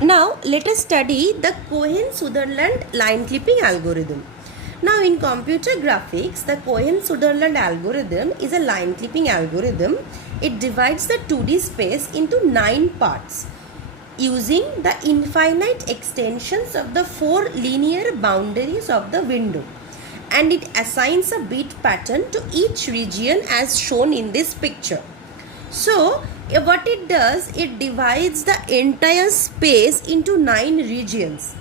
Now let us study the Cohen-Sutherland line clipping algorithm. Now in computer graphics, the Cohen-Sutherland algorithm is a line clipping algorithm. It divides the 2D space into 9 parts using the infinite extensions of the 4 linear boundaries of the window, and it assigns a bit pattern to each region as shown in this picture. So what it does, it divides the entire space into 9 regions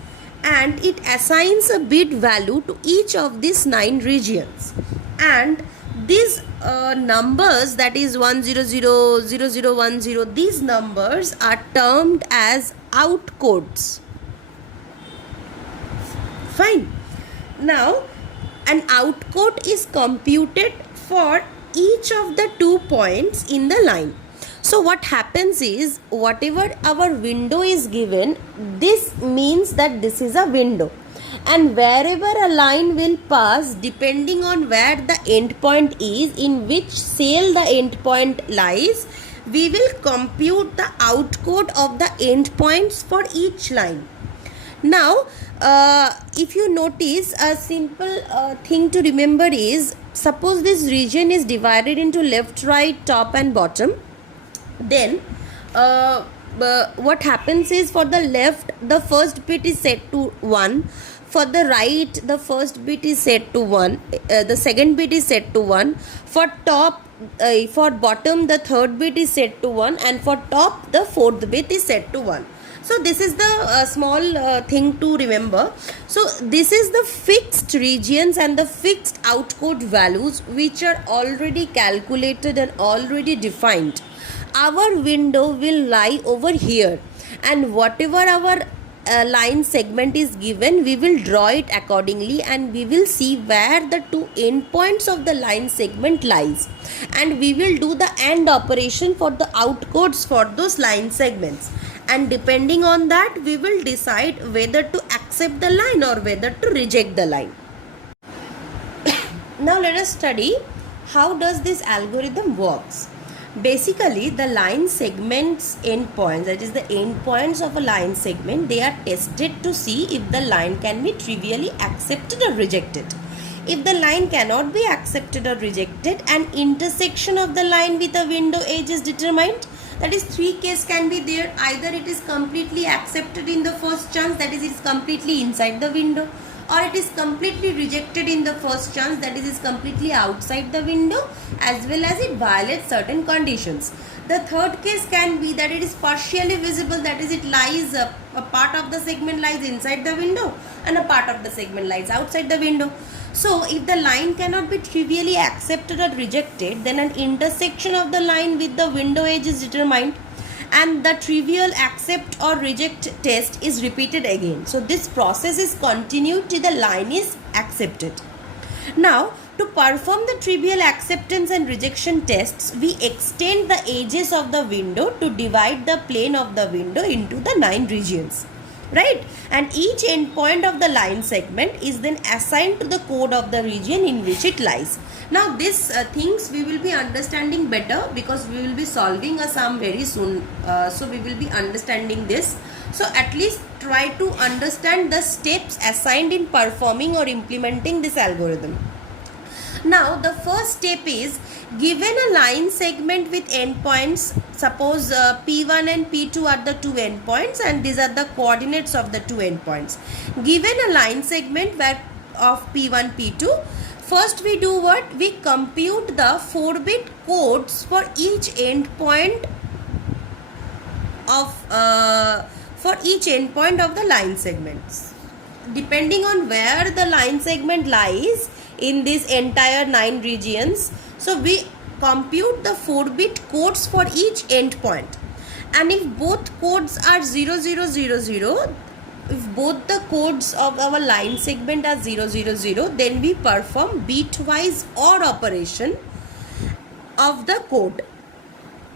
and it assigns a bit value to each of these 9 regions, and these numbers, that is 1000010, these numbers are termed as outcodes. Fine. Now an outcode is computed for each of the 2 points in the line. So what happens is, whatever our window is given, this means that this is a window, and wherever a line will pass, depending on where the endpoint is, in which cell the endpoint lies, we will compute the outcode of the endpoints for each line. Now if you notice, a simple thing to remember is, suppose this region is divided into left, right, top and bottom. Then what happens is, for the left the first bit is set to 1, for the right the first bit is set to 1, the second bit is set to 1, for bottom the third bit is set to 1, and for top the fourth bit is set to 1. So this is the small thing to remember. So this is the fixed regions and the fixed outcode values which are already calculated and already defined. Our window will lie over here, and whatever our line segment is given, we will draw it accordingly, and we will see where the 2 endpoints of the line segment lies, and we will do the AND operation for the outcodes for those line segments, and depending on that we will decide whether to accept the line or whether to reject the line. Now let us study how does this algorithm works. Basically, the line segments endpoints, that is the endpoints of a line segment, they are tested to see if the line can be trivially accepted or rejected. If the line cannot be accepted or rejected, an intersection of the line with a window edge is determined. That is, 3 cases can be there. Either it is completely accepted in the first chance, that is it is completely inside the window, or it is completely rejected in the first chance, that is completely outside the window, as well as it violates certain conditions. The third case can be that it is partially visible, that is it lies, a part of the segment lies inside the window and a part of the segment lies outside the window. So if the line cannot be trivially accepted or rejected, then an intersection of the line with the window edge is determined, and the trivial accept or reject test is repeated again. So this process is continued till the line is accepted. Now to perform the trivial acceptance and rejection tests, we extend the edges of the window to divide the plane of the window into the 9 regions, right? And each endpoint of the line segment is then assigned to the code of the region in which it lies. Now these things we will be understanding better because we will be solving a sum very soon, so we will be understanding this. So at least try to understand the steps assigned in performing or implementing this algorithm. Now the first step is, given a line segment with endpoints, suppose P1 and P2 are the 2 endpoints and these are the coordinates of the 2 endpoints. Given a line segment where of P1, P2, first we do what? We compute the 4-bit codes for each endpoint of the line segments. Depending on where the line segment lies in this entire 9 regions, so we compute the 4-bit codes for each endpoint, and if both codes are 0000, if both the codes of our line segment are 000, then we perform bitwise OR operation of the code,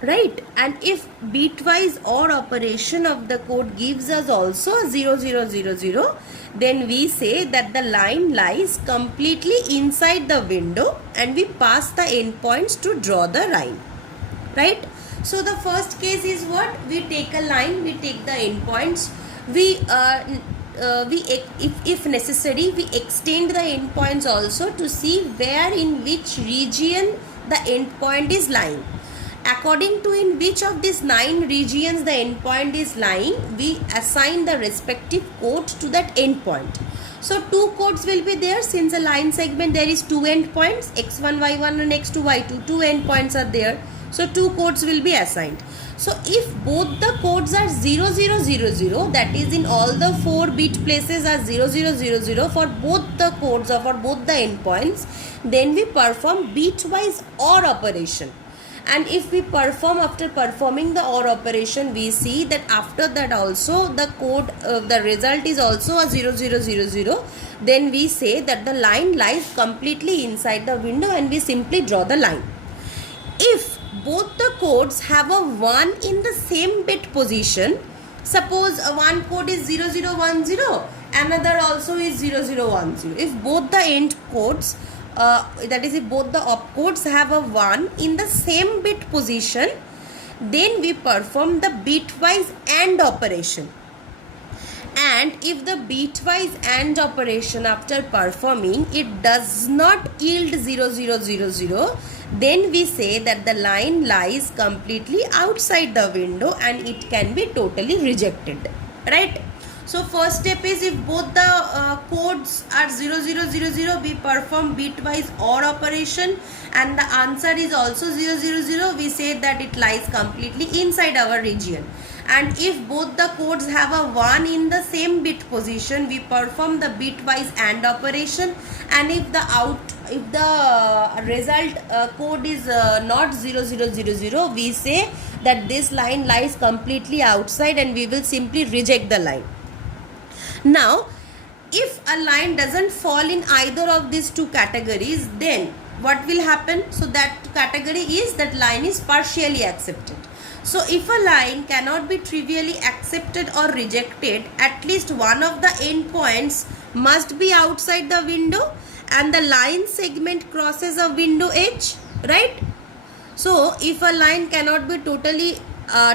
right? And if bitwise OR operation of the code gives us also 0000, then we say that the line lies completely inside the window and we pass the endpoints to draw the line, right? So the first case is what? We take a line, we take the endpoints, if necessary, we extend the endpoints also to see where in which region the endpoint is lying. According to in which of these 9 regions the endpoint is lying, we assign the respective code to that endpoint. So 2 codes will be there. Since a line segment there is 2 endpoints, x1, y1 and x2, y2, 2 endpoints are there. So 2 codes will be assigned. So if both the codes are 0000, that is in all the 4 bit places are 0000 for both the codes or for both the endpoints, then we perform bitwise OR operation. And if we perform, after performing the OR operation, we see that after that also the code, the result is also a 0000, then we say that the line lies completely inside the window and we simply draw the line. If both the codes have a 1 in the same bit position, suppose one code is 0010, another also is 0010. If both the end codes, that is if both the opcodes have a 1 in the same bit position, then we perform the bitwise AND operation. And if the bitwise AND operation after performing it does not yield 0000, then we say that the line lies completely outside the window and it can be totally rejected, right? So first step is, if both the codes are 0000, we perform bitwise OR operation and the answer is also 000, we say that it lies completely inside our region. And if both the codes have a 1 in the same bit position, we perform the bitwise AND operation. And if the result code is not 0000, we say that this line lies completely outside and we will simply reject the line. Now, if a line doesn't fall in either of these 2 categories, then what will happen? So that category is that line is partially accepted. So if a line cannot be trivially accepted or rejected, at least one of the endpoints must be outside the window and the line segment crosses a window edge, right? So if a line cannot be totally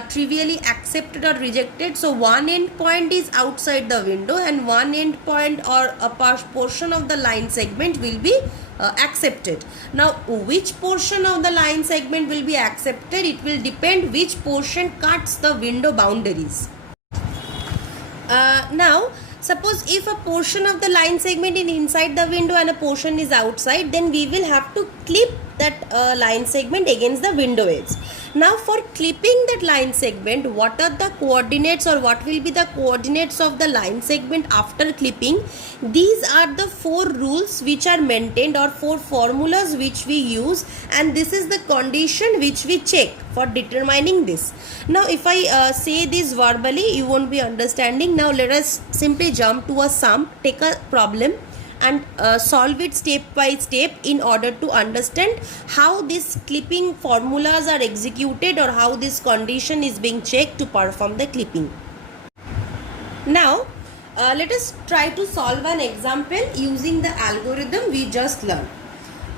trivially accepted or rejected, so one endpoint is outside the window and one endpoint or a portion of the line segment will be accepted. Now which portion of the line segment will be accepted, it will depend which portion cuts the window boundaries. Now suppose if a portion of the line segment is inside the window and a portion is outside, then we will have to clip that line segment against the window edge. Now for clipping that line segment, what are the coordinates or what will be the coordinates of the line segment after clipping? These are the 4 rules which are maintained or 4 formulas which we use, and this is the condition which we check for determining this. Now if I say this verbally, you won't be understanding. Now let us simply jump to a sum, take a problem and solve it step by step in order to understand how these clipping formulas are executed or how this condition is being checked to perform the clipping. Now let us try to solve an example using the algorithm we just learned.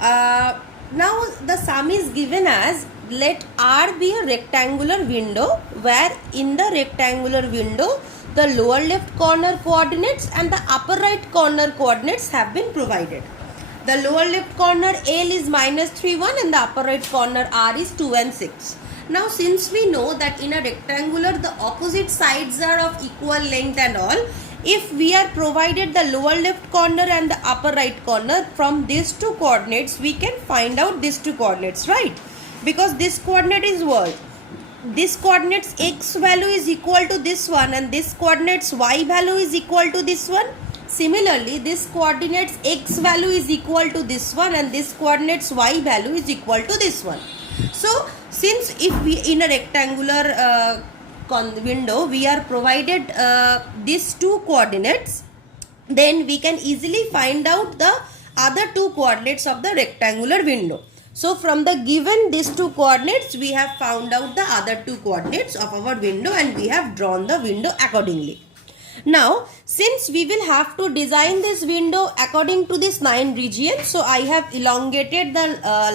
Now the sum is given as, let R be a rectangular window where in the rectangular window the lower left corner coordinates and the upper right corner coordinates have been provided. The lower left corner L is -3, 1 and the upper right corner R is 2 and 6. Now since we know that in a rectangular the opposite sides are of equal length and all, if we are provided the lower left corner and the upper right corner, from these 2 coordinates we can find out these 2 coordinates, right? Because this coordinate is what? This coordinates x value is equal to this one and this coordinates y value is equal to this one. Similarly, this coordinates x value is equal to this one and this coordinates y value is equal to this one. So since if we in a rectangular window we are provided these 2 coordinates, then we can easily find out the other 2 coordinates of the rectangular window. So from the given these 2 coordinates, we have found out the other 2 coordinates of our window and we have drawn the window accordingly. Now since we will have to design this window according to this 9 regions, so I have elongated the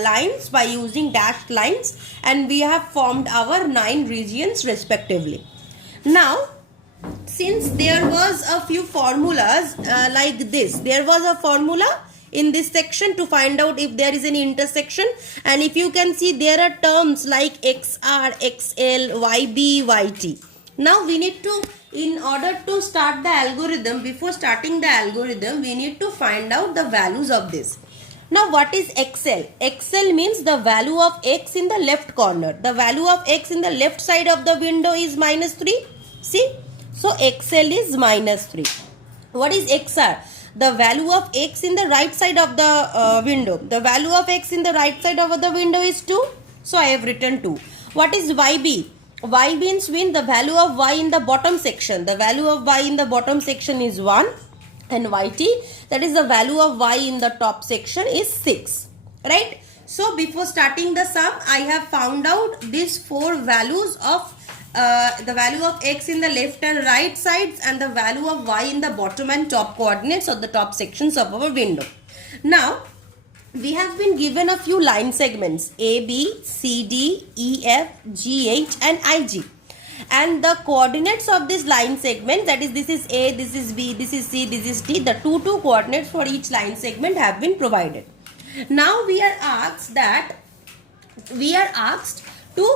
lines by using dashed lines and we have formed our 9 regions respectively. Now see since there was a few formulas like this, there was a formula in this section to find out if there is any intersection, and if you can see there are terms like XR, XL, YB, YT. Now we need to, in order to start the algorithm, before starting the algorithm, we need to find out the values of this. Now what is XL? XL means the value of X in the left corner. The value of X in the left side of the window is -3. See? So XL is -3. What is XR? The value of X in the right side of the window. The value of X in the right side of the window is 2. So I have written 2. What is YB? Y means the value of Y in the bottom section. The value of Y in the bottom section is 1. And YT, that is the value of Y in the top section, is 6. Right? So before starting the sum, I have found out these 4 values of the value of X in the left and right sides, and the value of Y in the bottom and top coordinates of the top sections of our window. Now we have been given a few line segments A, B, C, D, E, F, G, H and IG, and the coordinates of this line segment, that is, this is A, this is B, this is C, this is D, the 2 coordinates for each line segment have been provided. Now we are asked to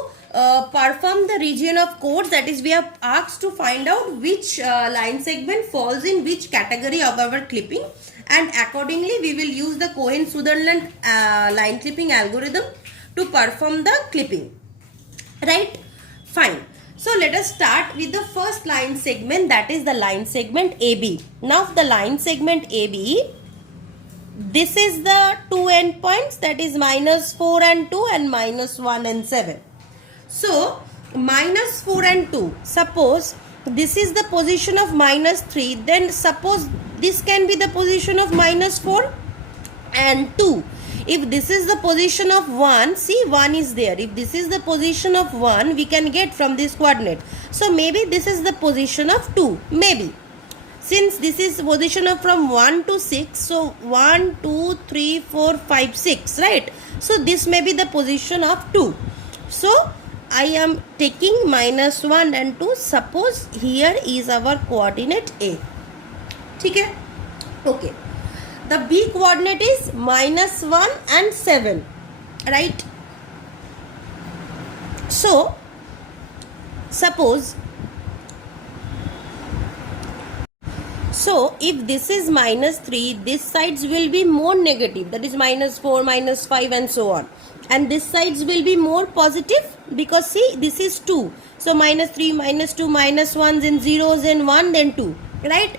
perform the region of codes, that is, we are asked to find out which line segment falls in which category of our clipping, and accordingly we will use the Cohen-Sutherland line clipping algorithm to perform the clipping. Right? Fine. So let us start with the first line segment, that is the line segment AB. Now the line segment AB, this is the 2 endpoints, that is -4 and 2 and -1 and 7. So -4 and 2, suppose this is the position of -3, then suppose this can be the position of -4 and 2. If this is the position of 1, see 1 is there. If this is the position of 1, we can get from this coordinate. So maybe this is the position of 2, maybe. Since this is position of from 1 to 6, so 1, 2, 3, 4, 5, 6, right? So this may be the position of 2. So I am taking -1 and 2. Suppose here is our coordinate A. Okay? Okay. The B coordinate is -1 and 7, right? So suppose, so if this is -3, this sides will be more negative, that is -4, -5 and so on, and this sides will be more positive, because see this is 2, so -3, -2, -1s and zeros and 1, then 2, right?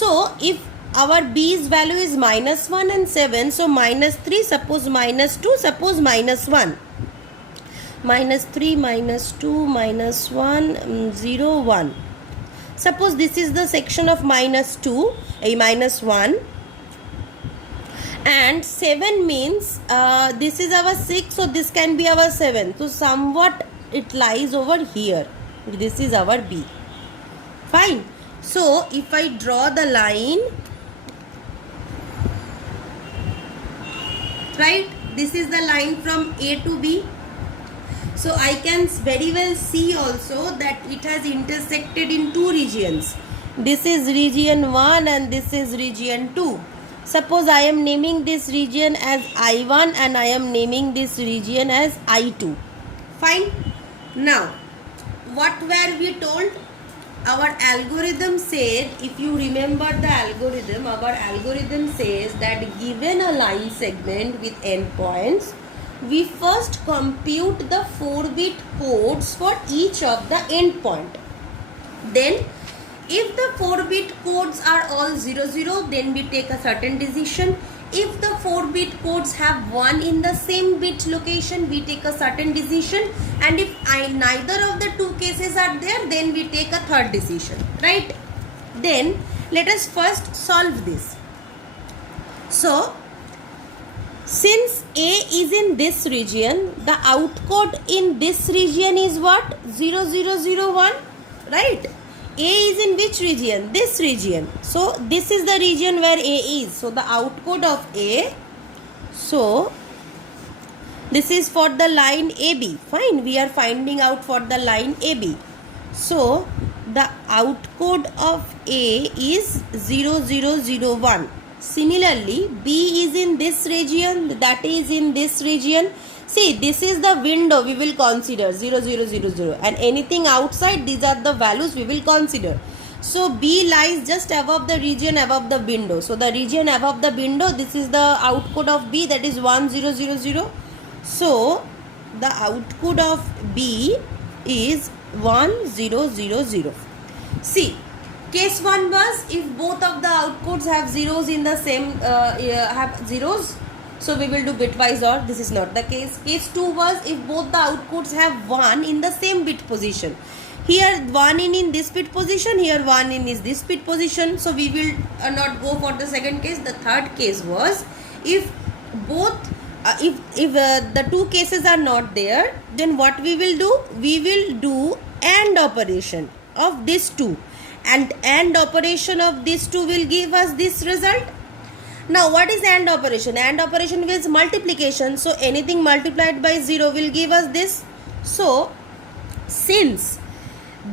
So if our B's value is -1 and 7, so -3, suppose -2, suppose -1, -3, -2, -1, 0, 1. Suppose this is the section of -2, -1, and 7 means this is our 6, so this can be our 7. So somewhat it lies over here. This is our B. Fine. So if I draw the line, right, this is the line from A to B. So I can very well see also that it has intersected in 2 regions. This is region 1 and this is region 2. Suppose I am naming this region as I1 and I am naming this region as I2. Fine. Now, what were we told? Our algorithm said, if you remember the algorithm, our algorithm says that given a line segment with endpoints, we first compute the 4-bit codes for each of the endpoint. Then if the 4-bit codes are all 00, then we take a certain decision. If the 4-bit codes have 1 in the same bit location, we take a certain decision. And if neither of the 2 cases are there, then we take a third decision, right? Then let us first solve this. So since A is in this region, the outcode in this region is what? 0001, right? A is in which region? This region. So this is the region where A is. So the outcode of A. So this is for the line AB. Fine. We are finding out for the line AB. So the outcode of A is 0, 0, 0, 1. Similarly, B is in this region, that is in this region. See, this is the window we will consider 0, 0, 0, 0, and anything outside, these are the values we will consider. So B lies just above the region above the window. So the region above the window, this is the outcode of B, that is 1, 0, 0, 0. So the outcode of B is 1, 0, 0, 0. See, case 1 was if both of the outcodes have zeros in the same have zeros, so we will do bitwise OR. This is not the case. Case 2 was if both the outcodes have 1 in the same bit position. Here 1 in this bit position, here 1 in is this bit position. So we will not go for the second case. The third case was if both if the two cases are not there, then what we will do? We will do AND operation of these two, and AND operation of these two will give us this result. Now what is AND operation? AND operation is multiplication, so anything multiplied by 0 will give us this. So since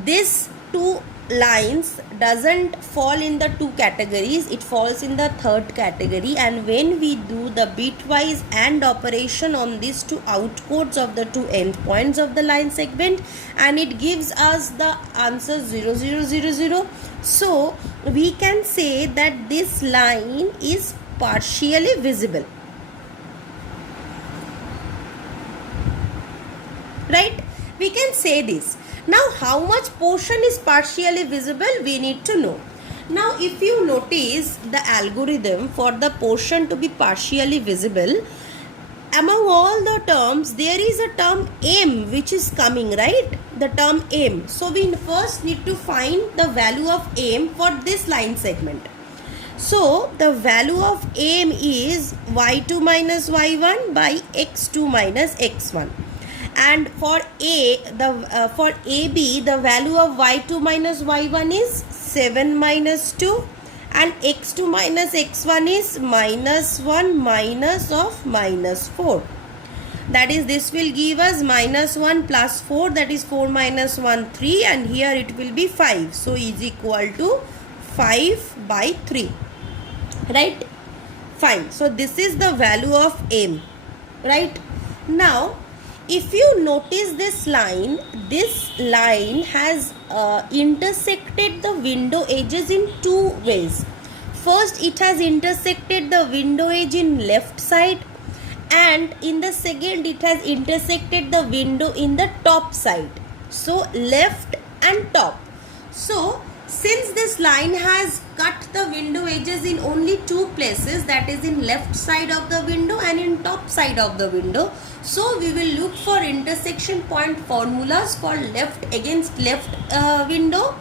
this two lines doesn't fall in the two categories, it falls in the third category, and when we do the bitwise AND operation on these two outcodes of the two endpoints of the line segment, and it gives us the answer 0, 0, 0, 0. So we can say that this line is partially visible, right? We can say this. Now how much portion is partially visible, we need to know. Now if you notice the algorithm for the portion to be partially visible, among all the terms there is a term M which is coming, right? The term M. So we first need to find the value of M for this line segment. So the value of M is y2 minus y1 by x2 minus x1. And for for AB, the value of y2 minus y1 is 7 minus 2, and x2 minus x1 is minus 1 minus of minus 4. That is, this will give us minus 1 plus 4, that is 4 minus 1, 3, and here it will be 5. So is equal to 5 by 3, right? Fine. So this is the value of M, right? Now if you notice this line has intersected the window edges in two ways. First, it has intersected the window edge in left side, and in the second it has intersected the window in the top side. So left and top. So since this line has cut the window edges in only two places, that is in left side of the window and in top side of the window, so we will look for intersection point formulas for left against left window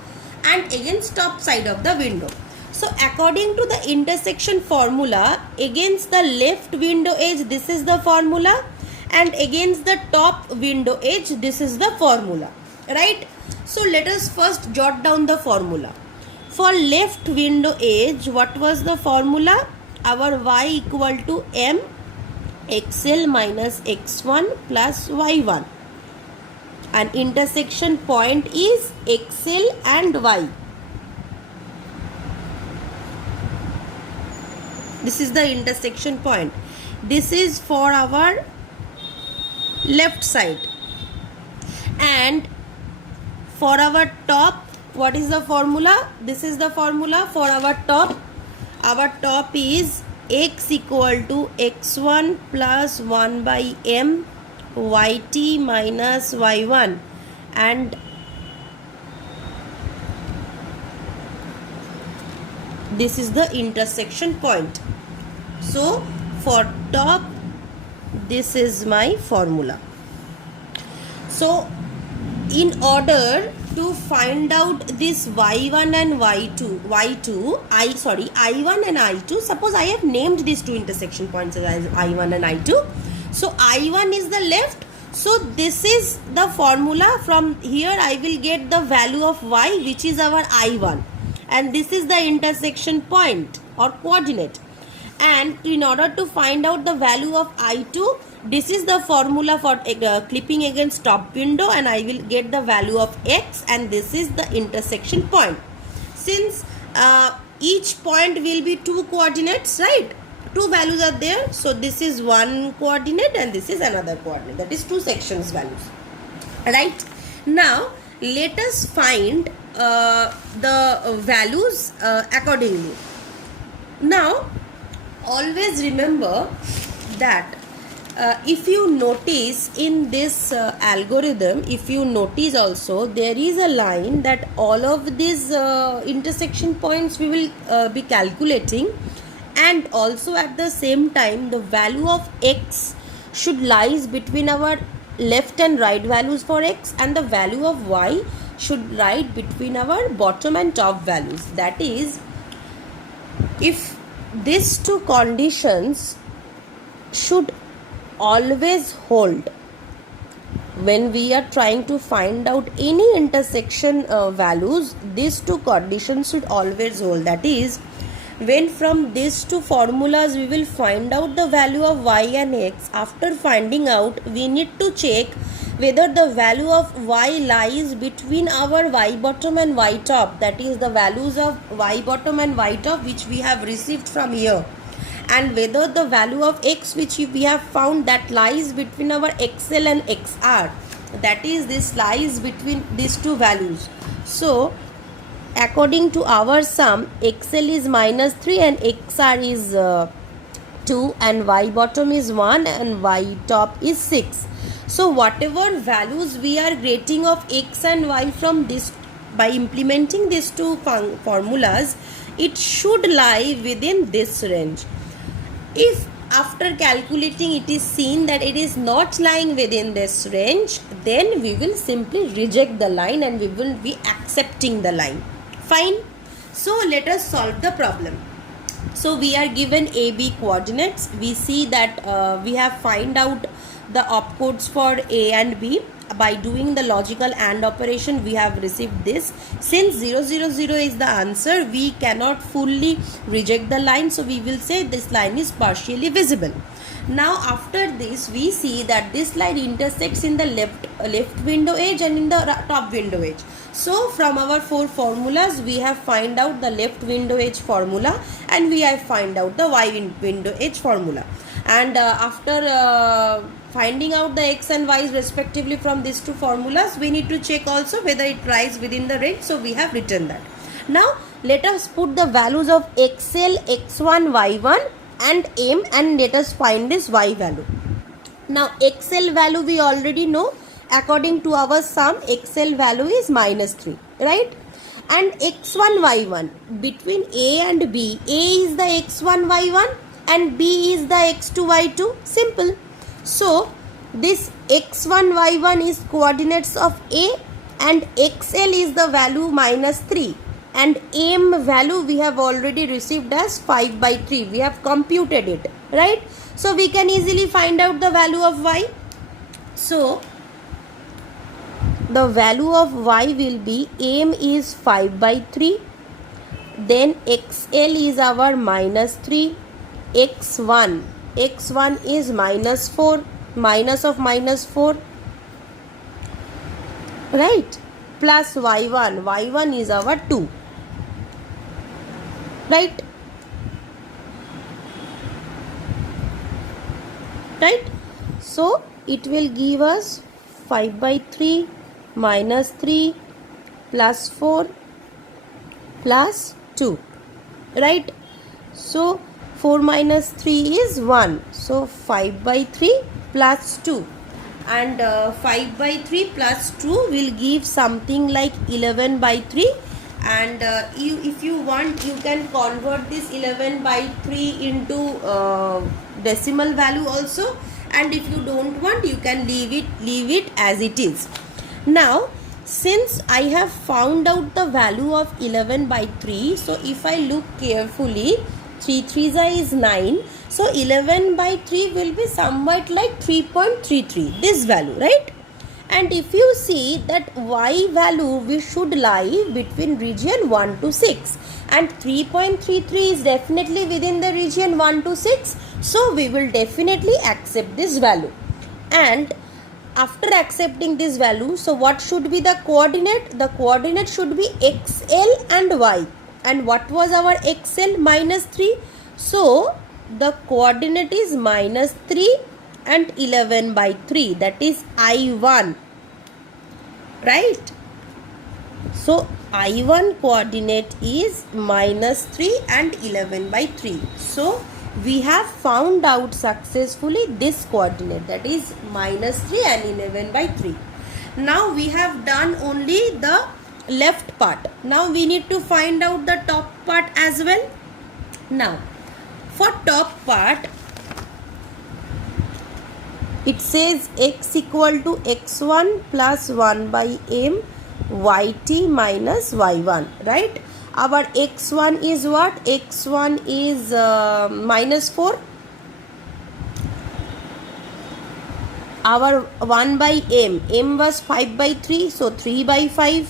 and against top side of the window. So according to the intersection formula, against the left window edge this is the formula, and against the top window edge this is the formula, right? So let us first jot down the formula. For left window edge, what was the formula? Our y equal to m xl minus x1 plus y1, and intersection point is xl and y. This is the intersection point. This is for our left side, and for our top, what is the formula? This is the formula for our top. Our top is x equal to x1 plus 1 by m yt minus y1, and this is the intersection point. So for top, this is my formula. So in order to find out this y1 and I1 and I2, suppose I have named these two intersection points as I1 and I2. So I1 is the left, so this is the formula. From here I will get the value of y, which is our I1, and this is the intersection point or coordinate. And in order to find out the value of I2, This is the formula for clipping against top window, and I will get the value of x, and this is the intersection point. Since each point will be 2 coordinates, right? 2 values are there, so this is one coordinate and this is another coordinate, that is 2 sections values, right? Now let us find the values accordingly. Now always remember that if you notice in this algorithm, if you notice also, there is a line that all of these intersection points we will be calculating, and also at the same time the value of x should lies between our left and right values for x, and the value of y should lie between our bottom and top values. That is, if these two conditions should always hold when we are trying to find out any intersection values, these two conditions should always hold. That is, when from these two formulas we will find out the value of y and x, after finding out we need to check whether the value of y lies between our y bottom and y top, that is the values of y bottom and y top which we have received from here, and whether the value of x which we have found that lies between our xl and xr, that is this lies between these two values. So according to our sum, xl is -3 and xr is 2, and y bottom is 1 and y top is 6. So whatever values we are getting of x and y from this, by implementing these two formulas, it should lie within this range. If after calculating it is seen that it is not lying within this range, then we will simply reject the line and we will be accepting the line. Fine. So let us solve the problem. So we are given AB coordinates. We see that we have find out the opcodes for A and B. By doing the logical AND operation, we have received this. Since 0, 0, 0 is the answer, we cannot fully reject the line, so we will say this line is partially visible. Now after this, we see that this line intersects in the left window edge and in the top window edge. So from our 4 formulas, we have find out the left window edge formula, and we have find out the y window edge formula. And after finding out the x and y respectively from these two formulas, we need to check also whether it lies within the range, so we have written that. Now let us put the values of xl, x1, y1 and m, and let us find this y value. Now xl value we already know. According to our sum, xl value is -3, right? And x1, y1, between A and B, A is the x1, y1 and B is the x2, y2. Simple. So this x1, y1 is coordinates of A, and xl is the value -3, and m value we have already received as 5/3. We have computed it, right? So we can easily find out the value of y. So the value of y will be, m is 5/3, then xl is our -3, x1 is -4, minus of -4, right, plus y1 is our 2, right? So it will give us 5/3 -3 plus 4 plus 2, right? So 4 minus 3 is 1. So 5/3 plus 2, and 5/3 plus 2 will give something like 11/3, and if you want you can convert this 11/3 into decimal value also, and if you don't want you can leave it as it is. Now since I have found out the value of 11/3, so if I look carefully, 3 3s is 9, so 11/3 will be somewhat like 3.33, this value, right? And if you see that y value we should lie between region 1 to 6, and 3.33 is definitely within the region 1 to 6, So we will definitely accept this value. And after accepting this value, so what should be the coordinate? The coordinate should be xl and y. And what was our xl? -3. So the coordinate is -3 and 11/3, that is I1, right? So I1 coordinate is -3 and 11/3. So we have found out successfully this coordinate, that is -3 and 11/3. Now we have done only the left part. Now we need to find out the top part as well. Now for top part, it says x equal to x1 plus 1 by m yt minus y1, right? Our x1 is what? x1 is -4. Our 1 by m was 5/3, so 3/5.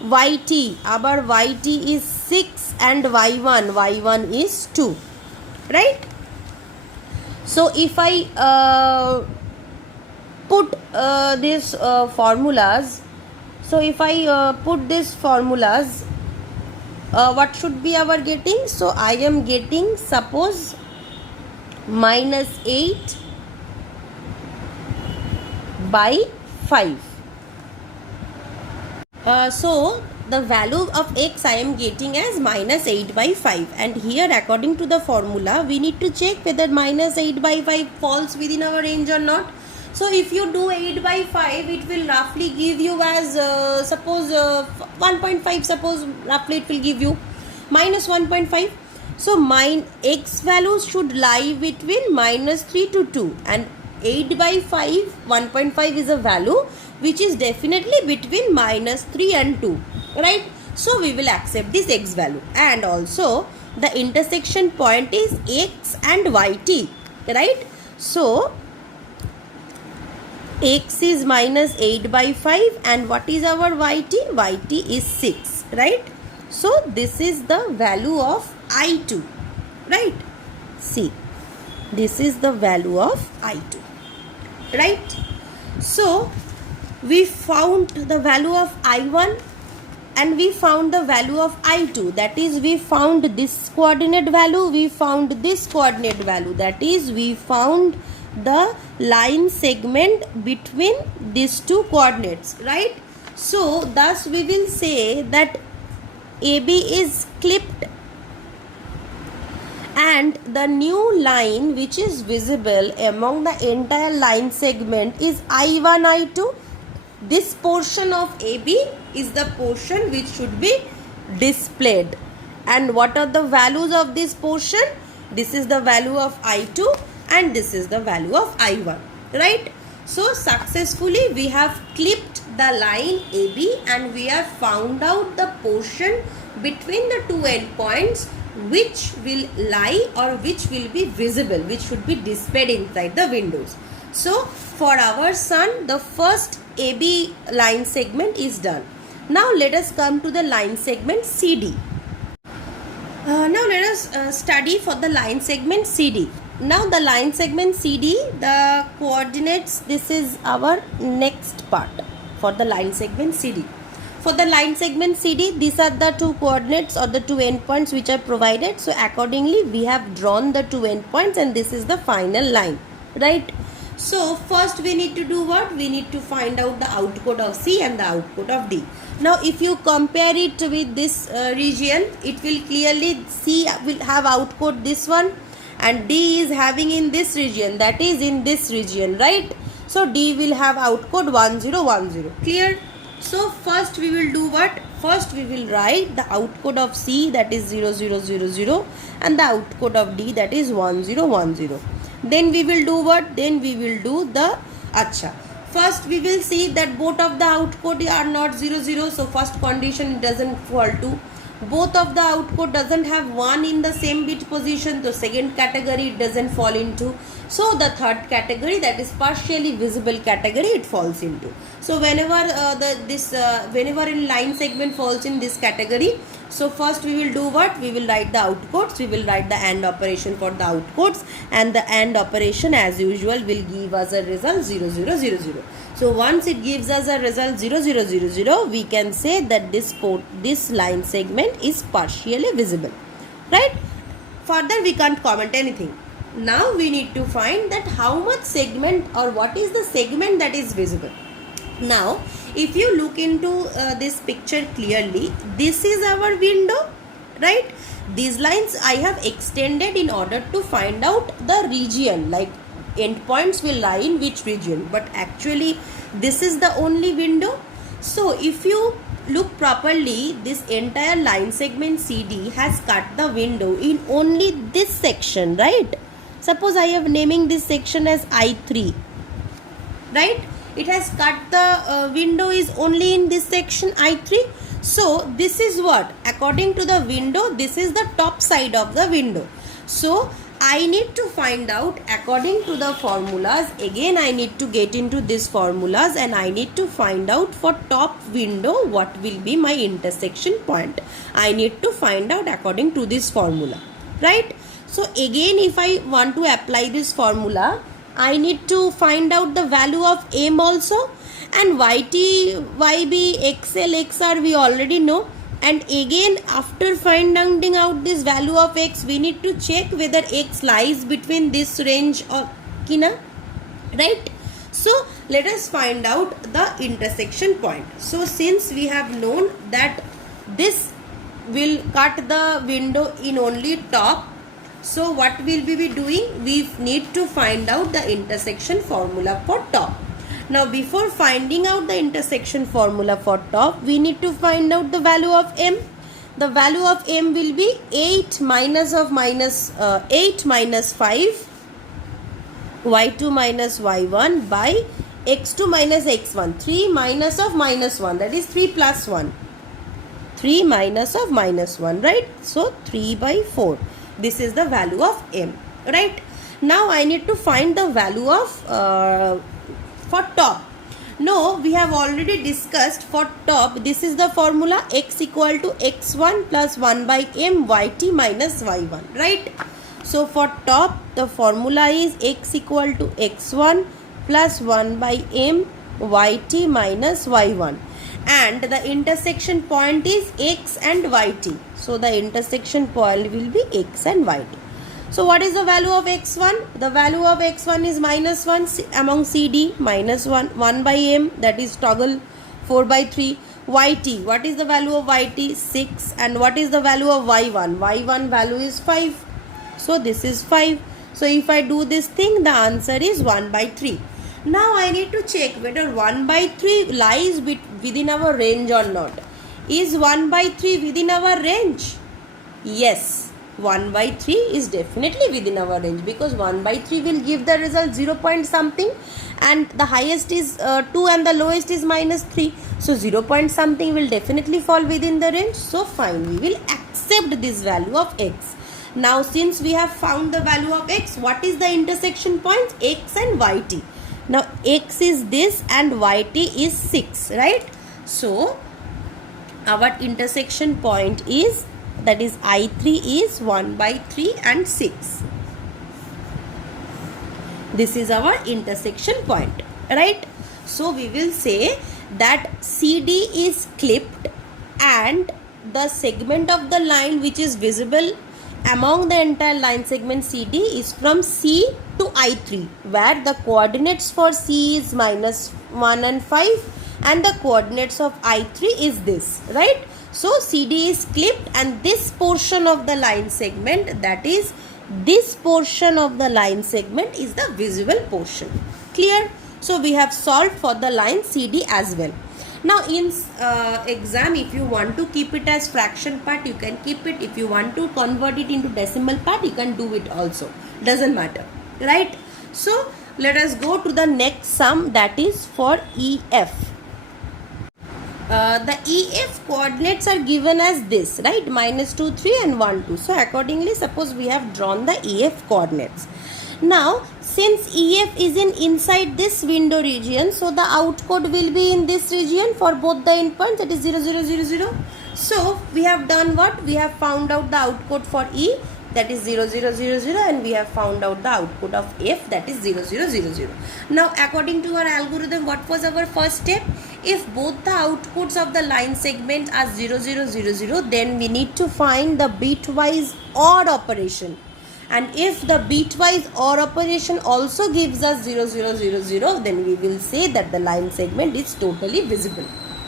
Yt, our yt is 6 and y1 is 2, right? So if I put these formulas, so if I put these formulas, what should be our getting? So I am getting, suppose, -8 by 5. So the value of x I am getting as -8 by 5, and here according to the formula we need to check whether -8 by 5 falls within our range or not. So if you do 8 by 5, it will roughly give you as suppose 1.5, suppose roughly it will give you -1.5. So x values should lie between -3 to 2, and 8 by 5, 1.5 is a value which is definitely between -3 and 2, right? So we will accept this x value, and also the intersection point is x and yt, right? So x is -8 by 5, and what is our yt? Yt is 6, right? So this is the value of I2, right? See, this is the value of I2, right? So we found the value of I1 and we found the value of I2, that is we found this coordinate value, we found this coordinate value, that is we found the line segment between these two coordinates, right? So thus we will say that AB is clipped, and the new line which is visible among the entire line segment is I1, I2. This portion of AB is the portion which should be displayed. And what are the values of this portion? This is the value of I2 and this is the value of I1, right? So successfully we have clipped the line AB and we have found out the portion between the two endpoints which will lie or which will be visible, which should be displayed inside the windows. So for our son, the first AB line segment is done. Now let us come to the line segment CD. Now let us study for the line segment CD. Now the line segment CD, the coordinates, this is our next part for the line segment CD. For the line segment CD, these are the two coordinates or the two endpoints which are provided. So accordingly we have drawn the two endpoints and this is the final line, right? So first we need to do what? We need to find out the outcode of C and the outcode of D. Now if you compare it with this region, it will clearly, C will have outcode this one and D is having in this region, that is in this region, right? So D will have outcode 1010. Clear? So first we will do what? First we will write the outcode of C, that is 0000, and the outcode of D, that is 1010. Then we will do what? Then we will do the First we will see that both of the outcode are not 00. So first condition doesn't fall to. Both of the outcode doesn't have 1 in the same bit position. The second category it doesn't fall into. So the third category, that is partially visible category, it falls into. So whenever whenever in line segment falls in this category, so first we will do what? We will write the outcodes. We will write the AND operation for the outcodes, and the AND operation as usual will give us a result 0 0 0 0. So once it gives us a result 0 0 0 0, we can say that this line segment is partially visible, right? Further we can't comment anything. Now we need to find that how much segment or what is the segment that is visible. Now if you look into this picture clearly, this is our window, right? These lines I have extended in order to find out the region, like endpoints will lie in which region, but actually this is the only window. So if you look properly, this entire line segment CD has cut the window in only this section, right? Suppose I am naming this section as I3, right? It has cut the window is only in this section I3. So this is what, according to the window, this is the top side of the window. So I need to find out according to the formulas. Again I need to get into these formulas and I need to find out for top window what will be my intersection point. I need to find out according to this formula, right? So again if I want to apply this formula, I need to find out the value of M also, and YT, YB, XL, XR we already know. And again after finding out this value of X, we need to check whether X lies between this range or kina, right? So let us find out the intersection point. So since we have known that this will cut the window in only top, so what will we be doing? We need to find out the intersection formula for top. Now before finding out the intersection formula for top, we need to find out the value of M. The value of M will be 8 minus 5, y2 minus y1 by x2 minus x1. 3 minus of minus 1, that is 3 plus 1. 3 minus of minus 1, right? So 3 by 4. This is the value of M, right? Now I need to find the value of for top. No, we have already discussed for top. This is the formula, x equal to x1 plus 1 by m yt minus y1, right? So for top the formula is x equal to x1 plus 1 by m yt minus y1, and the intersection point is x and yt. So the intersection point will be x and yt. So what is the value of x1? The value of x1 is minus 1 among CD, minus 1 by m, that is toggle 4 by 3. Yt, what is the value of yt? 6. And what is the value of y1? Y1 value is 5. So this is 5. So if I do this thing, the answer is 1 by 3. Now I need to check whether 1 by 3 lies within our range or not. Is 1 by 3 within our range? Yes, 1 by 3 is definitely within our range, because 1 by 3 will give the result 0 point something, and the highest is 2 and the lowest is minus 3. So 0 point something will definitely fall within the range. So fine, we will accept this value of x. Now since we have found the value of x, what is the intersection points? X and yt. Now x is this and yt is 6, right? So our intersection point is, that is I3 is 1 by 3 and 6. This is our intersection point, right? So we will say that CD is clipped and the segment of the line which is visible among the entire line segment CD is from C to I3, where the coordinates for C is minus 1 and 5 and the coordinates of I3 is this, right? So CD is clipped and this portion of the line segment, that is this portion of the line segment, is the visible portion. Clear? So we have solved for the line CD as well. Now in exam, if you want to keep it as fraction part, you can keep it. If you want to convert it into decimal part, you can do it also. Doesn't matter, right? So let us go to the next sum, that is for EF. The EF coordinates are given as this, right? Minus 2, 3 and 1, 2. So accordingly, suppose we have drawn the EF coordinates. Now since EF is inside this window region, so the outcode will be in this region for both the endpoints, that is 0 0 0 0. So we have done what? We have found out the outcode for E, that is 0 0 0 0, and we have found out the output of F, that is 0 0 0 0. Now according to our algorithm, what was our first step? If both the outputs of the line segment are 0 0 0 0, then we need to find the bitwise OR operation. And if the bitwise OR operation also gives us 0 0 0 0, then we will say that the line segment is totally visible,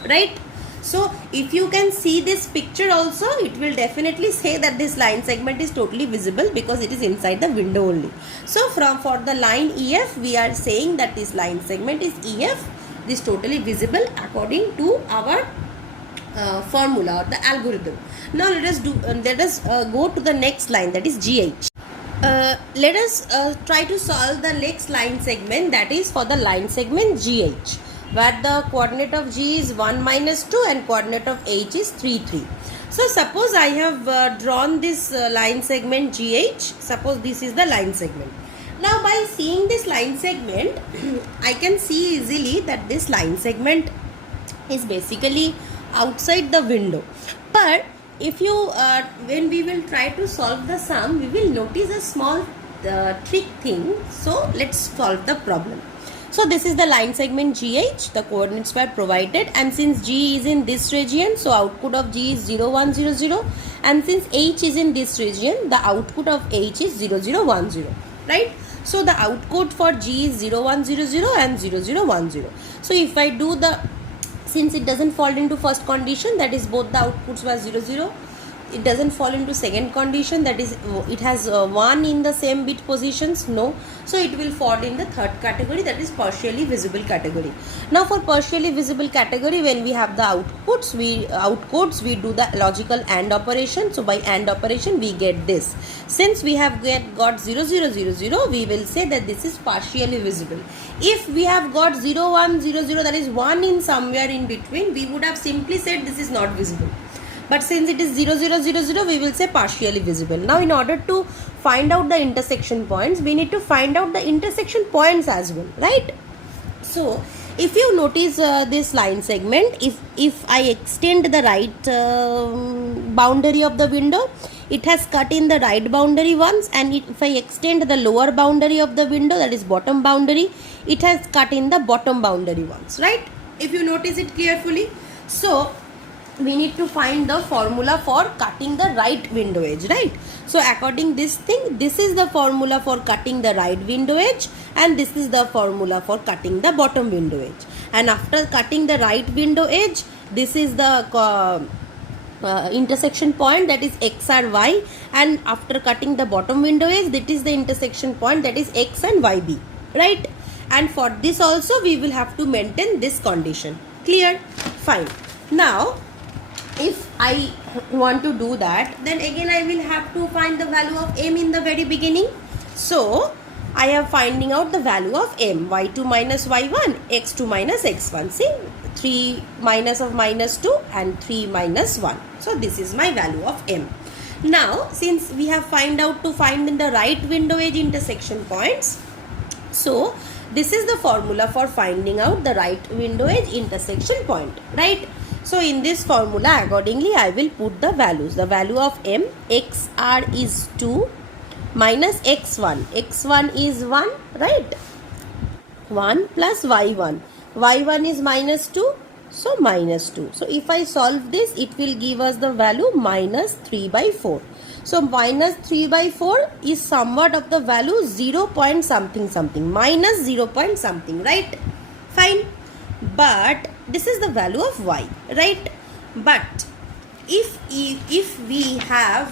right? So if you can see this picture also, it will definitely say that this line segment is totally visible because it is inside the window only. So for the line EF, we are saying that this line segment is EF, this totally visible according to our formula or the algorithm. Now let us go to the next line, that is GH. Let us try to solve the next line segment, that is for the line segment GH, where the coordinate of G is 1 minus 2 and coordinate of H is 3 3. So suppose I have drawn this line segment GH. Suppose this is the line segment. Now by seeing this line segment I can see easily that this line segment is basically outside the window. But if you when we will try to solve the sum, we will notice a small trick thing. So let's solve the problem. So this is the line segment GH, the coordinates were provided, and since G is in this region, so output of G is 0 1 0 0, and since H is in this region, the output of H is 0 0 1 0, right? So the outcode for G is 0 1 0 0 and 0 0 1 0. So if I do the, since it doesn't fall into first condition, that is both the outputs were 0 0, it doesn't fall into second condition, that is it has 1 in the same bit positions, no, so it will fall in the third category, that is partially visible category. Now for partially visible category, when we have the outcodes, we do the logical AND operation. So by AND operation we get this. Since we have got 0 0 0 0, we will say that this is partially visible. If we have got 0 1 0 0, that is 1 in somewhere in between, we would have simply said this is not visible. But since it is 0 0 0 0, we will say partially visible. Now in order to find out the intersection points, we need to find out the intersection points as well, right? So if you notice this line segment, if I extend the right boundary of the window, it has cut in the right boundary once, and if I extend the lower boundary of the window, that is bottom boundary, it has cut in the bottom boundary once, right? If you notice it carefully. So we need to find the formula for cutting the right window edge, right? So according this thing, this is the formula for cutting the right window edge, and this is the formula for cutting the bottom window edge. And after cutting the right window edge, this is the intersection point, that is X or Y, and after cutting the bottom window edge, that is the intersection point, that is X and YB, right? And for this also we will have to maintain this condition. Clear? Fine. Now if I want to do that, then again I will have to find the value of M in the very beginning. So I am finding out the value of M, y2 minus y1, x2 minus x1. See, 3 minus of minus 2 and 3 minus 1. So this is my value of M. Now since we have find in the right window edge intersection points, so this is the formula for finding out the right window edge intersection point, right? So in this formula, accordingly I will put the values. The value of M, XR is 2 minus X1. X1 is 1, right? 1 plus Y1. Y1 is minus 2, so minus 2. So if I solve this, it will give us the value minus 3 by 4. So minus 3 by 4 is somewhat of the value 0 point something something, minus 0 point something, right? Fine. But this is the value of y, right? But if we have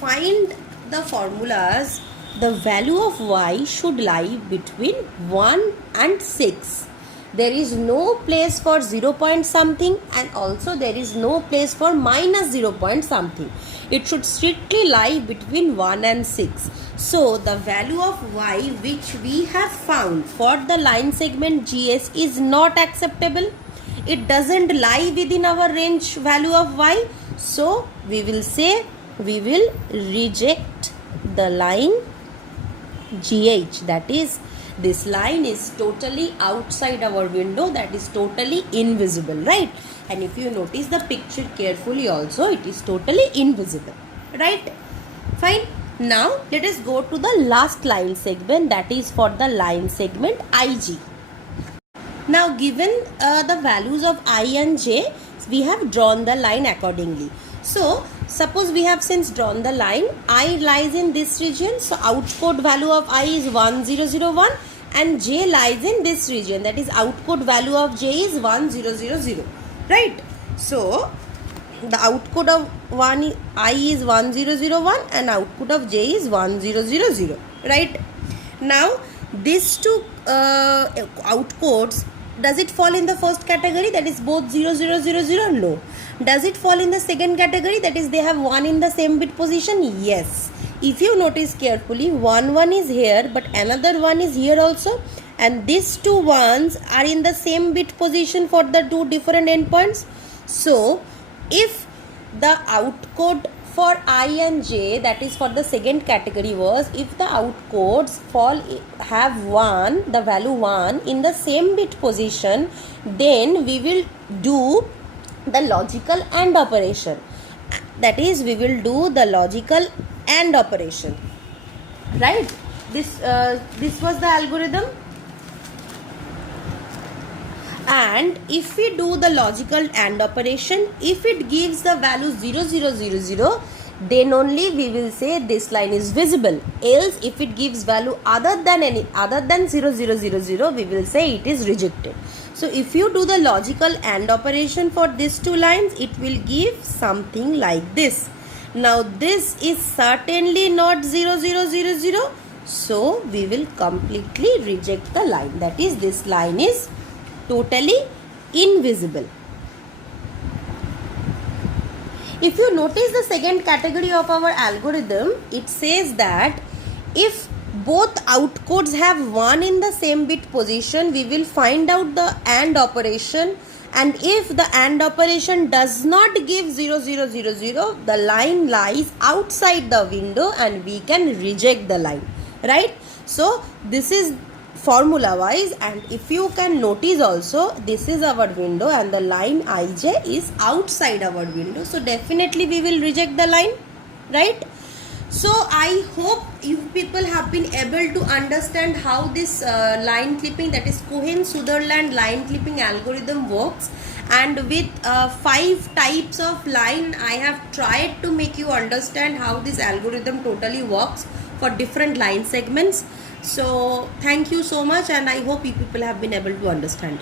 find the formulas, the value of y should lie between 1 and 6. There is no place for 0 point something, and also there is no place for minus 0 point something. It should strictly lie between 1 and 6. So the value of y which we have found for the line segment GS is not acceptable. It doesn't lie within our range value of y. So we will say we will reject the line GH, that is this line is totally outside our window, that is totally invisible, right? And if you notice the picture carefully also, it is totally invisible, right? Fine. Now let us go to the last line segment, that is for the line segment IG. Now given the values of I and J, we have drawn the line accordingly. So suppose we have since drawn the line, I lies in this region, so output value of I is 1001 and J lies in this region, that is output value of J is 1000, right? So the output of I is 1001 and output of J is 1000, right? Now these two outputs, does it fall in the first category, that is both 0000? No. Does it fall in the second category, that is they have 1 in the same bit position? Yes. If you notice carefully, 1 is here but another 1 is here also, and these two ones are in the same bit position for the two different endpoints. So if the outcode for I and J, that is for the second category, was if the outcodes have 1, the value 1 in the same bit position, then we will do the logical AND operation, that is we will do the logical AND operation, right? This was the algorithm. And if we do the logical AND operation, if it gives the value 0000, then only we will say this line is visible. Else if it gives value other than 0000, we will say it is rejected. So if you do the logical AND operation for these two lines, it will give something like this. Now this is certainly not 0000, so we will completely reject the line, that is this line is totally invisible. If you notice the second category of our algorithm, it says that if both outcodes have 1 in the same bit position, we will find out the AND operation, and if the AND operation does not give 0000, the line lies outside the window and we can reject the line, right? So this is formula wise, and if you can notice also, this is our window and the line IJ is outside our window, so definitely we will reject the line, right? So I hope you people have been able to understand how this line clipping, that is Cohen-Sutherland line clipping algorithm works, and with 5 types of line I have tried to make you understand how this algorithm totally works for different line segments. So thank you so much, and I hope you people have been able to understand.